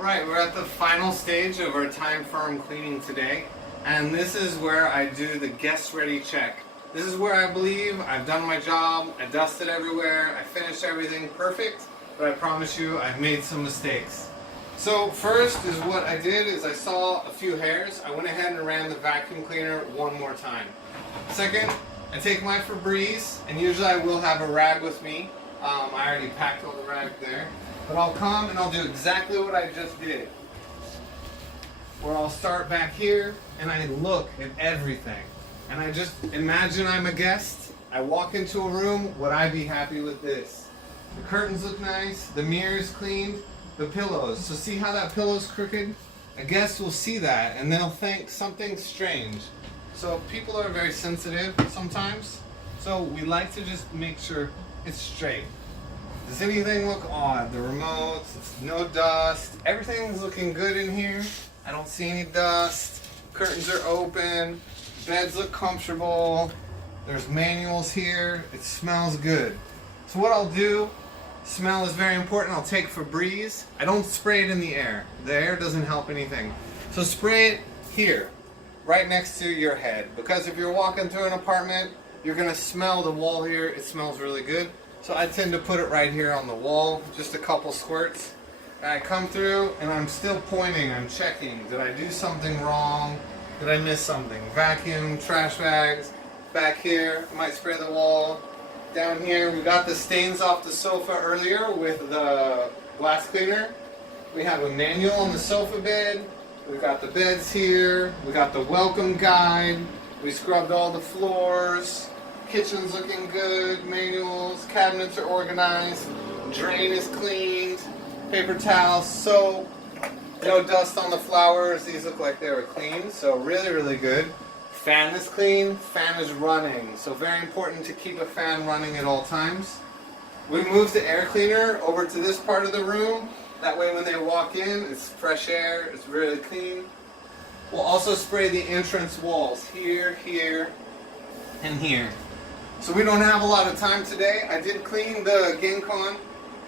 Alright, we're at the final stage of our time firm cleaning today, and this is where I do the guest ready check. This is where I believe I've done my job, I dusted everywhere, I finished everything perfect, but I promise you I've made some mistakes. So first is what I did is I saw a few hairs, I went ahead and ran the vacuum cleaner one more time. Second, I take my Febreze, and usually I will have a rag with me. I already packed all the rag there. But I'll come and I'll do exactly what I just did. Where I'll start back here and I look at everything. And I just imagine I'm a guest. I walk into a room, would I be happy with this? The curtains look nice, the mirror's cleaned, the pillows. So see how that pillow's crooked? A guest will see that and they'll think something's strange. So people are very sensitive sometimes. So we like to just make sure it's straight. Does anything look odd? The remotes, no dust, everything's looking good in here. I don't see any dust. Curtains are open, beds look comfortable. There's manuals here, it smells good. So what I'll do, smell is very important, I'll take Febreze. I don't spray it in the air. The air doesn't help anything. So spray it here, right next to your head. Because if you're walking through an apartment, you're gonna smell the wall here, it smells really good. So I tend to put it right here on the wall, just a couple squirts. And I come through and I'm still pointing, I'm checking. Did I do something wrong? Did I miss something? Vacuum, trash bags, back here, I might spray the wall. Down here, we got the stains off the sofa earlier with the glass cleaner. We have a manual on the sofa bed. We've got the beds here. We got the welcome guide. We scrubbed all the floors. Kitchen's looking good, manuals, cabinets are organized, drain is cleaned, paper towels, soap, no dust on the flowers, these look like they were clean, so really good. Fan is clean, fan is running, so very important to keep a fan running at all times. We moved the air cleaner over to this part of the room, that way when they walk in, it's fresh air, it's really clean. We'll also spray the entrance walls, here, and here. So we don't have a lot of time today. I did clean the Gincon,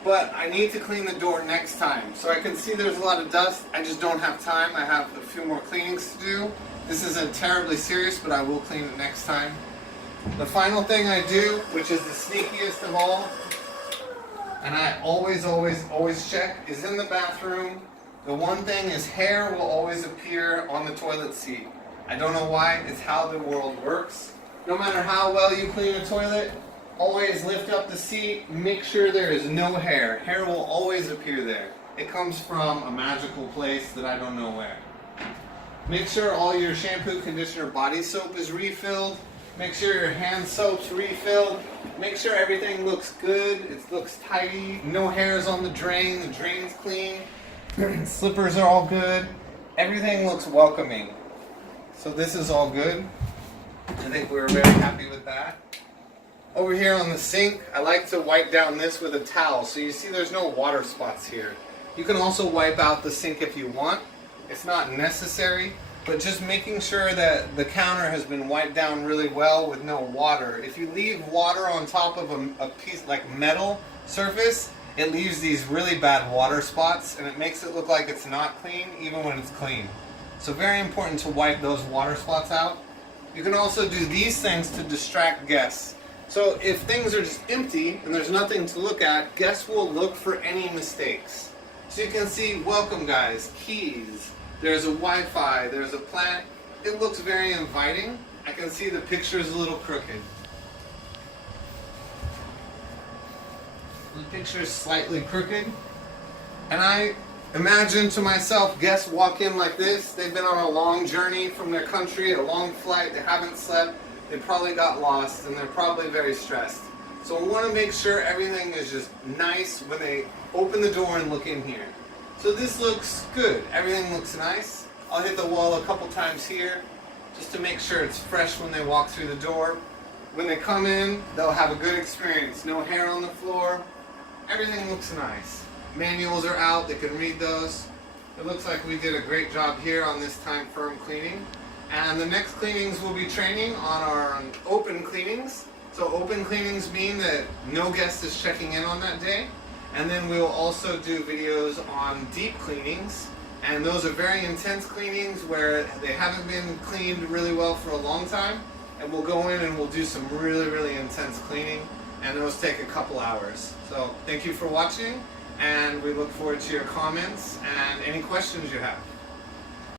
but I need to clean the door next time. So I can see there's a lot of dust. I just don't have time. I have a few more cleanings to do. This isn't terribly serious, but I will clean it next time. The final thing I do, which is the sneakiest of all, and I always check, is in the bathroom. The one thing is hair will always appear on the toilet seat. I don't know why, it's how the world works. No matter how well you clean a toilet, always lift up the seat, make sure there is no hair. Hair will always appear there. It comes from a magical place that I don't know where. Make sure all your shampoo, conditioner, body soap is refilled. Make sure your hand soap's refilled. Make sure everything looks good, it looks tidy. No hairs on the drain's clean. Slippers are all good. Everything looks welcoming. So this is all good. I think we were very happy with that. Over here on the sink, I like to wipe down this with a towel. So you see there's no water spots here. You can also wipe out the sink if you want. It's not necessary, but just making sure that the counter has been wiped down really well with no water. If you leave water on top of a piece like metal surface, it leaves these really bad water spots and it makes it look like it's not clean even when it's clean. So very important to wipe those water spots out. You can also do these things to distract guests. So if things are just empty and there's nothing to look at, guests will look for any mistakes. So you can see welcome guys, keys, there's a Wi-Fi, there's a plant. It looks very inviting. I can see the picture is a little crooked. The picture is slightly crooked. And I imagine to myself, guests walk in like this, they've been on a long journey from their country, a long flight, they haven't slept, they probably got lost, and they're probably very stressed. So I want to make sure everything is just nice when they open the door and look in here. So this looks good, everything looks nice. I'll hit the wall a couple times here, just to make sure it's fresh when they walk through the door. When they come in, they'll have a good experience, no hair on the floor, everything looks nice. Manuals are out, they can read those. It looks like we did a great job here on this time firm cleaning. And the next cleanings will be training on our open cleanings. So open cleanings mean that no guest is checking in on that day. And then we'll also do videos on deep cleanings. And those are very intense cleanings where they haven't been cleaned really well for a long time. And we'll go in and we'll do some really, really intense cleaning. And those take a couple hours. So thank you for watching. And we look forward to your comments and any questions you have.